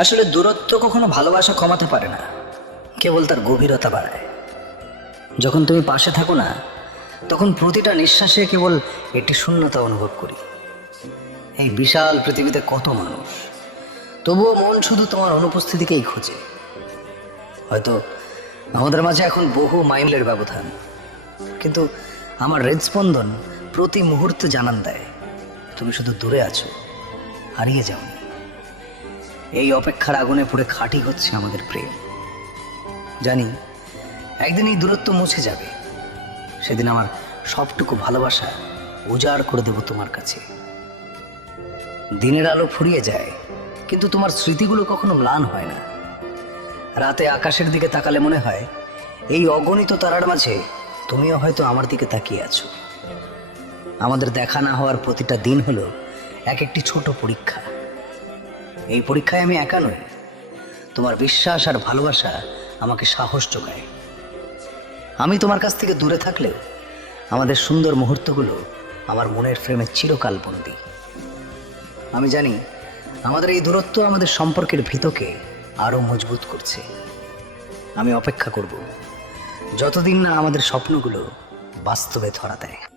আসলে দূরত্ব কখনো ভালোবাসা কমাতে পারে না। কেবল তার গভীরতা বাড়ায়। যখন তুমি পাশে থাকো না, তখন প্রতিটা নিঃশ্বাসে কেবল একটি শূন্যতা অনুভব করি। এই বিশাল পৃথিবীতে কত মানুষ? তবুও মন শুধু তোমার অনুপস্থিতিকেই খোঁজে। হয়তো আমাদের মাঝে এখন বহু মাইলের ব্যবধান। কিন্তু আমার হৃদস্পন্দন প্রতি মুহূর্তে জানান দেয়, তুমি শুধু দূরে আছো, হারিয়ে যাওনি। এই অপেক্ষার আগুনে পড়ে খাঁটি হচ্ছে আমাদের প্রেম। জানি, একদিন এই দূরত্ব মুছে যাবে। সেদিন আমার সবটুকু ভালোবাসা উজাড় করে দেব তোমার কাছে। দিনের আলো ফুরিয়ে যায়, কিন্তু তোমার স্মৃতিগুলো কখনো ম্লান হয় না। রাতে আকাশের দিকে তাকালে মনে হয়, এই অগণিত তারার মাঝে তুমিও হয়তো আমার দিকে তাকিয়ে আছো। আমাদের দেখা না হওয়ার প্রতিটা দিন হলো এক একটি ছোট পরীক্ষা। এই পরীক্ষায় আমি একা নই। তোমার বিশ্বাস আর ভালোবাসা আমাকে সাহস যোগায়। আমি তোমার কাছ থেকে দূরে থাকলেও আমাদের সুন্দর মুহূর্তগুলো আমার মনের ফ্রেমে চিরকাল বন্দি। আমি জানি আমাদের এই দূরত্ব আমাদের সম্পর্কের ভিতকে আরও মজবুত করছে। আমি অপেক্ষা করব, যতদিন না আমাদের স্বপ্নগুলো বাস্তবে ধরা দেয়।